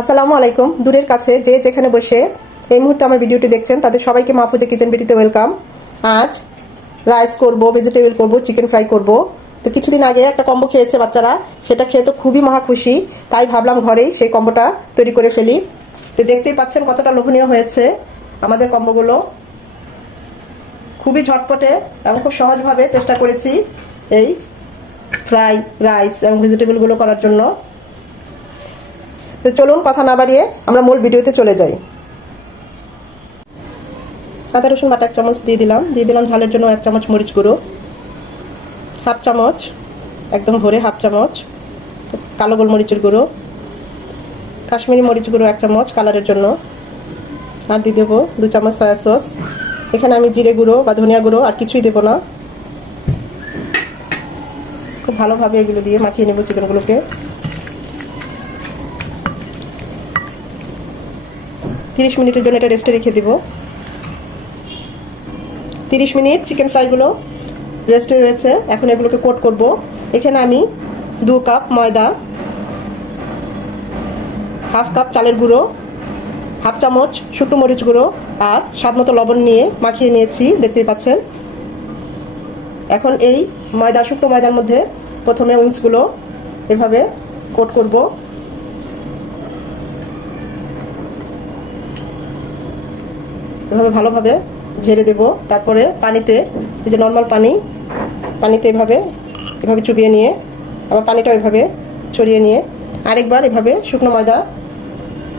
আসসালামু আলাইকুম। দূরের কাছে যে যেখানে বসে এই মুহূর্তে আমার ভিডিওটি দেখছেন তাদের সবাইকে মাহফুজা কিচেন বিটিতে ওয়েলকাম। আজ রাইস করব, ভেজিটেবল করব, চিকেন ফ্রাই করব। তো কিছুদিন আগে একটা কম্বো খেয়েছে বাচ্চারা, সেটা খেয়ে তো খুবই মহা খুশি, তাই ভাবলাম ঘরেই সেই কম্বোটা তৈরি করে ফেলি। তো দেখতেই পাচ্ছেন কতটা লোভনীয় হয়েছে আমাদের কম্বোগুলো। খুবই ঝটপটে এবং খুব সহজভাবে চেষ্টা করেছি এই ফ্রাই রাইস এবং ভেজিটেবলগুলো করার জন্য। তো চলুন কথা না বাড়িয়ে আমরা মূল ভিডিওতে চলে যাই। আদা রসুন বাটা 1 চামচ দিয়ে দিলাম ঝালের জন্য 1 চামচ মরিচ গুঁড়ো, হাফ চামচ একদম ভরে হাফ চামচ কালো গোলমরিচের গুঁড়ো, কাশ্মীরি মরিচ গুঁড়ো 1 চামচ কালারের জন্য, আর দিয়ে দেবো 2 চামচ সয়া সস। এখানে আমি জিরে গুঁড়ো বা ধনিয়া গুঁড়ো আর কিছুই দেবো না। খুব ভালোভাবে এগুলো দিয়ে মাখিয়ে নেব চিকেনগুলোকে। 30 মিনিটের জন্য এটা রেস্টে রেখে দিব। 30 মিনিট চিকেন ফ্রাইগুলো রেস্টে রয়েছে। এখন এগুলোকে কোট করব। এখানে আমি 2 কাপ ময়দা, হাফ কাপ চালের গুঁড়ো, হাফ চামচ শুকনো মরিচ গুঁড়ো আর স্বাদমতো লবণ নিয়ে মাখিয়ে নিয়েছি, দেখতেই পাচ্ছেন। এখন এই শুকনো ময়দার মধ্যে প্রথমে উইংসগুলো এভাবে কোট করব। এভাবে ভালোভাবে ঝেড়ে দেব। তারপরে পানিতে, এই যে নর্মাল পানিতে এভাবে চুবিয়ে নিয়ে আবার পানিটা এভাবে ছড়িয়ে নিয়ে আরেকবার এভাবে শুকনো ময়দা,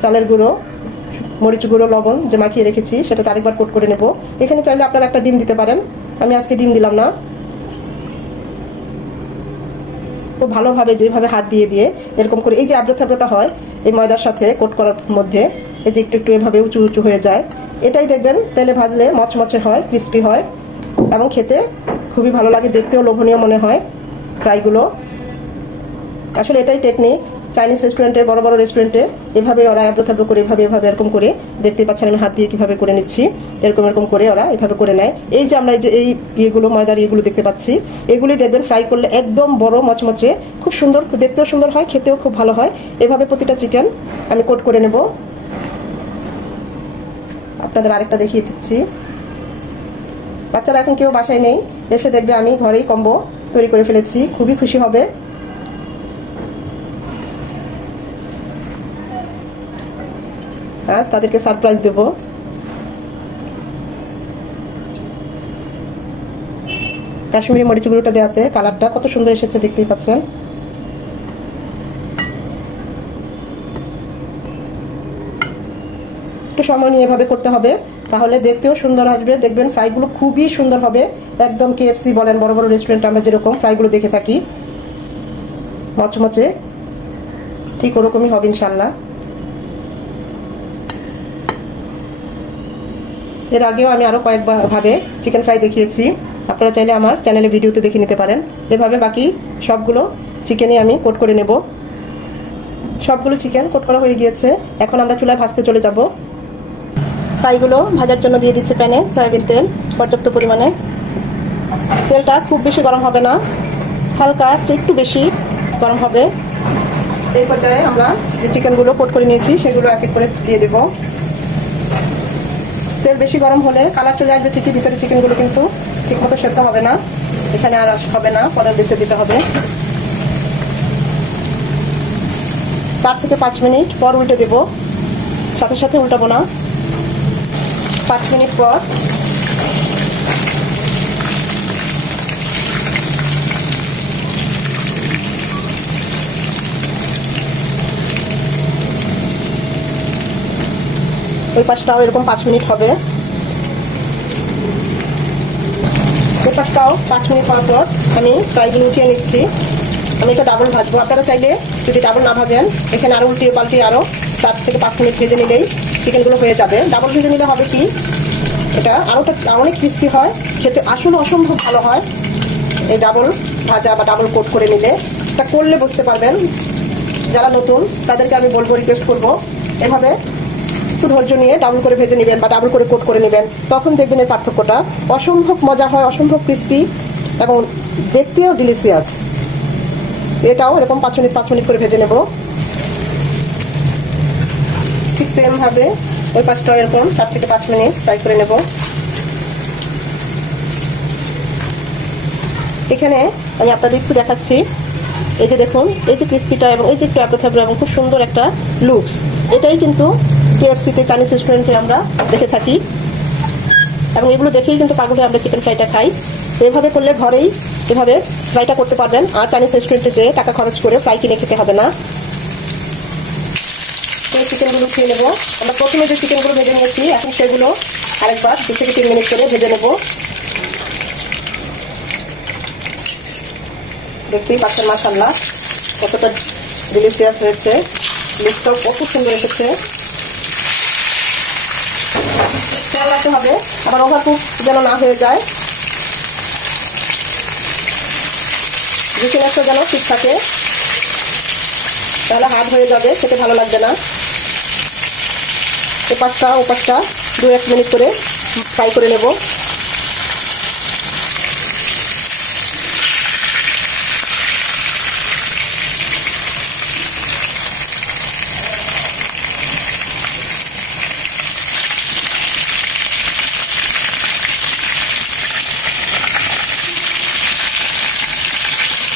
চালের গুঁড়ো, মরিচ গুঁড়ো, লবণ যে মাখিয়ে রেখেছি সেটাতে আরেকবার কোট করে নেব। এখানে চাইলে আপনারা একটা ডিম দিতে পারেন, আমি আজকে ডিম দিলাম না। খুব ভালোভাবে যেভাবে হাত দিয়ে এরকম করে, এই যে আব্রো থাব্রোটা হয় এই ময়দার সাথে কোট করার মধ্যে, এই যে একটু এভাবে উঁচু উঁচু হয়ে যায়, এটাই দেখবেন তেলে ভাজলে মচমচে হয়, ক্রিস্পি হয় এবং খেতে খুবই ভালো লাগে, দেখতেও লোভনীয় মনে হয় ফ্রাইগুলো। আসলে এটাই টেকনিক। চাইনিজ রেস্টুরেন্টে, বড় বড় রেস্টুরেন্টে এভাবে ওরা আব্রো থাব্রো করে এভাবে এরকম করে, দেখতে পাচ্ছেন আমি হাত দিয়ে কিভাবে করে নিচ্ছি, এরকম করে ওরা এভাবে করে নেয়। এই যে আমরা এই ইয়েগুলো ময়দার ইয়েগুলো দেখতে পাচ্ছি, এগুলি দেখবেন ফ্রাই করলে একদম বড় মচমচে, খুব সুন্দর, দেখতেও সুন্দর হয়, খেতেও খুব ভালো হয়। এভাবে প্রতিটা চিকেন আমি কোট করে নেব। আপনাদের আরেকটা দেখিয়ে দিচ্ছি। বাচ্চারা এখন কেউ বাসায় নেই, এসে দেখবে আমি ঘরেই কম্বো তৈরি করে ফেলেছি, খুবই খুশি হবে। আজ তাদেরকে সারপ্রাইজ দেব। কাশ্মীরি মরিচ গুঁড়োটা দেওয়াতে কালারটা কত সুন্দর এসেছে, দেখতেই পাচ্ছেন। একটু সময় নিয়ে এভাবে করতে হবে, তাহলে দেখতেও সুন্দর আসবে। দেখবেন ফ্রাইগুলো খুবই সুন্দর হবে, একদম কেএফসি বলেন, বড় বড় রেস্টুরেন্টে আমরা যেরকম ফ্রাইগুলো দেখে থাকি মচমচে, ঠিক ওরকমই হবে ইনশাল্লাহ। এর আগেও আমি আরো কয়েকভাবে চিকেন ফ্রাই দেখিয়েছি, আপনারা চাইলে আমার চ্যানেলে ভিডিওতে দেখে নিতে পারেন। এভাবে বাকি সবগুলো চিকেনই আমি কোট করে নেব। সবগুলো চিকেন কোট করা হয়ে গিয়েছে, এখন আমরা চুলায় ভাজতে চলে যাব। ফ্রাইগুলো ভাজার জন্য দিয়ে দিচ্ছে প্যানে সয়াবিন তেল পর্যাপ্ত পরিমাণে। তেলটা খুব বেশি গরম হবে না, হালকা একটু বেশি গরম হবে। এই পর্যায়ে আমরা যে চিকেনগুলো কোট করে নিয়েছি সেগুলো এক এক করে দিয়ে দেব। তেল বেশি গরম হলে কালার চলে আসবে ঠিকই, ভিতরে চিকেনগুলো কিন্তু ঠিক মতো সেদ্ধ হবে না, এখানে আর হবে না, পরে বেঁচে দিতে হবে। 4 থেকে 5 মিনিট পর উল্টে দেব, সাথে সাথে উল্টাবো না। 5 মিনিট পর ওই পাশটাও এরকম 5 মিনিট হবে। ওই পাশটাও 5 মিনিট পর আমি ফ্রাইগুলো উঠিয়ে নিচ্ছি। আমি এটা ডাবল ভাজবো, আপনারা চাইলে যদি ডাবল না ভাজেন এখানে আরো উল্টিয়ে পাল্টিয়ে আরো 4 থেকে 5 মিনিট ভেজে নিলেই চিকেনগুলো হয়ে যাবে। ডাবল ভেজে নিলে হবে কি, এটা অনেক ক্রিস্পি হয়, খেতে আসলে অসম্ভব ভালো হয়। এই ডাবল ভাজা বা ডাবল কোট করে নিলে, এটা করলে বুঝতে পারবেন। যারা নতুন তাদেরকে আমি বলবো, রিকোয়েস্ট করবো, এভাবে একটু ধৈর্য নিয়ে ডাবল করে ভেজে নেবেন বা ডাবল করে কোট করে নেবেন, তখন দেখবেন এর পার্থক্যটা। অসম্ভব মজা হয়, অসম্ভব ক্রিস্পি এবং দেখতেও ডিলিশিয়াস। এটাও এরকম 5 মিনিট করে ভেজে নেব। ঠিক সেম ভাবে ওই পাশটা এরকম 4 থেকে 5 মিনিট ফ্রাই করে নেব। এখানে আমি আপনাদের একটু দেখাচ্ছি, এই যে দেখুন, এই যে ক্রিস্পিটা এবং এই যে একটু আবড়া থাবড়া এবং খুব সুন্দর একটা লুকস, এটাই কিন্তু KFC তে, চাইনিজ রেস্টুরেন্টে আমরা দেখে থাকি এবং এগুলো দেখেই কিন্তু পাগল হয়ে আমরা চিকেন ফ্রাইটা খাই। এভাবে করলে ঘরেই এভাবে ফ্রাইটা করতে পারবেন, আর চাইনিজ রেস্টুরেন্টে যেয়ে টাকা খরচ করে ফ্রাই কিনে খেতে হবে না। এই চিকেনগুলো খেয়ে নেবো। আমরা প্রথমে যে চিকেনগুলো ভেজে নিয়েছি, এখন সেগুলো আরেকবার 2 থেকে 3 মিনিট করে ভেজে নেব। দেখতেই পাচ্ছেন মাশাআল্লাহ কতটা ডিলিশিয়াস হয়েছে, লুকসটাও কত সুন্দর এসেছে। খেয়াল রাখতে হবে আবার ওভারকুক যেন না হয়ে যায়, চিকেনটা যেন ঠিক থাকে, তাহলে হার্ড হয়ে যাবে, খেতে ভালো লাগবে না। এপাশটা ওপাশটা 2-1 মিনিট করে ফ্রাই করে নেব।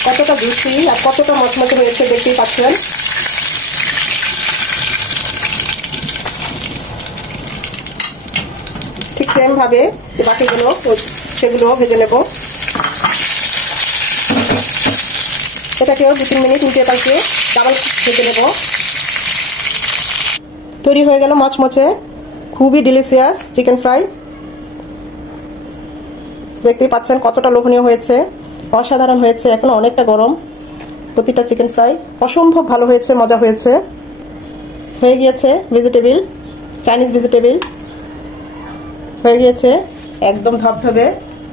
কতটা জুসি আর কতটা মচমচে হয়েছে দেখতেই পাচ্ছেন। ঠিক সেম ভাবে বাকিগুলো সেগুলো ভেজে নেব। এটাকেও 2-3 মিনিট উল্টে পাল্টে ডাবল ভেজে নেব। তৈরি হয়ে গেল মচমচে খুবই ডিলিশিয়াস চিকেন ফ্রাই। দেখতেই পাচ্ছেন কতটা লোভনীয় হয়েছে, অসাধারণ হয়েছে। এখন অনেকটা গরম, প্রতিটা চিকেন ফ্রাই অসম্ভব ভালো হয়েছে, মজা হয়েছে। হয়ে গিয়েছে ভেজিটেবিল, চাইনিজ ভেজিটেবিল হয়ে গিয়েছে, একদম ধবধবে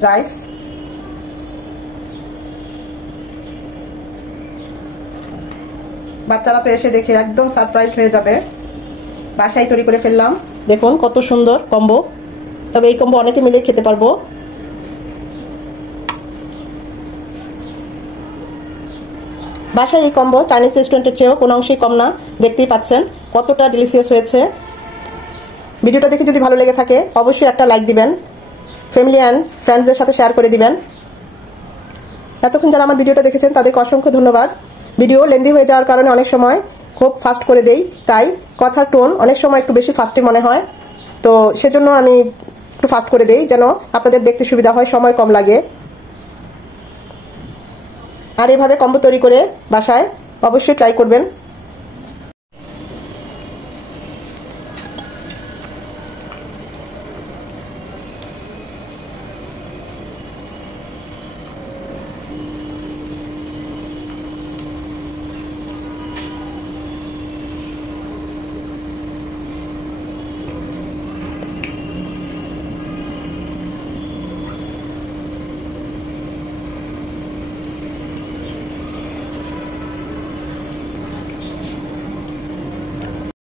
রাইস। বাচ্চারা তো এসে দেখে একদম সারপ্রাইজ হয়ে যাবে। বাসায় তৈরি করে ফেললাম, দেখুন কত সুন্দর কম্বো। তবে এই কম্বো অনেকে মিলে খেতে পারবো। বাসায় এই কম্বো চাইনিজ রেস্টুরেন্টের চেয়েও কোনো অংশেই কম না। দেখতেই পাচ্ছেন কতটা ডিলিশিয়াস হয়েছে। ভিডিওটা দেখে যদি ভালো লেগে থাকে অবশ্যই একটা লাইক দিবেন, ফ্যামিলি অ্যান্ড ফ্রেন্ডসদের সাথে শেয়ার করে দিবেন। এতক্ষণ যারা আমার ভিডিওটা দেখেছেন তাদেরকে অসংখ্য ধন্যবাদ। ভিডিও লেন্দি হয়ে যাওয়ার কারণে অনেক সময় খুব ফাস্ট করে দেই, তাই কথার টোন অনেক সময় একটু বেশি ফাস্টই মনে হয়, তো সেজন্য আমি একটু ফাস্ট করে দেই যেন আপনাদের দেখতে সুবিধা হয়, সময় কম লাগে। আর এভাবে কম্বো তৈরি করে বাসায় অবশ্যই ট্রাই করবেন।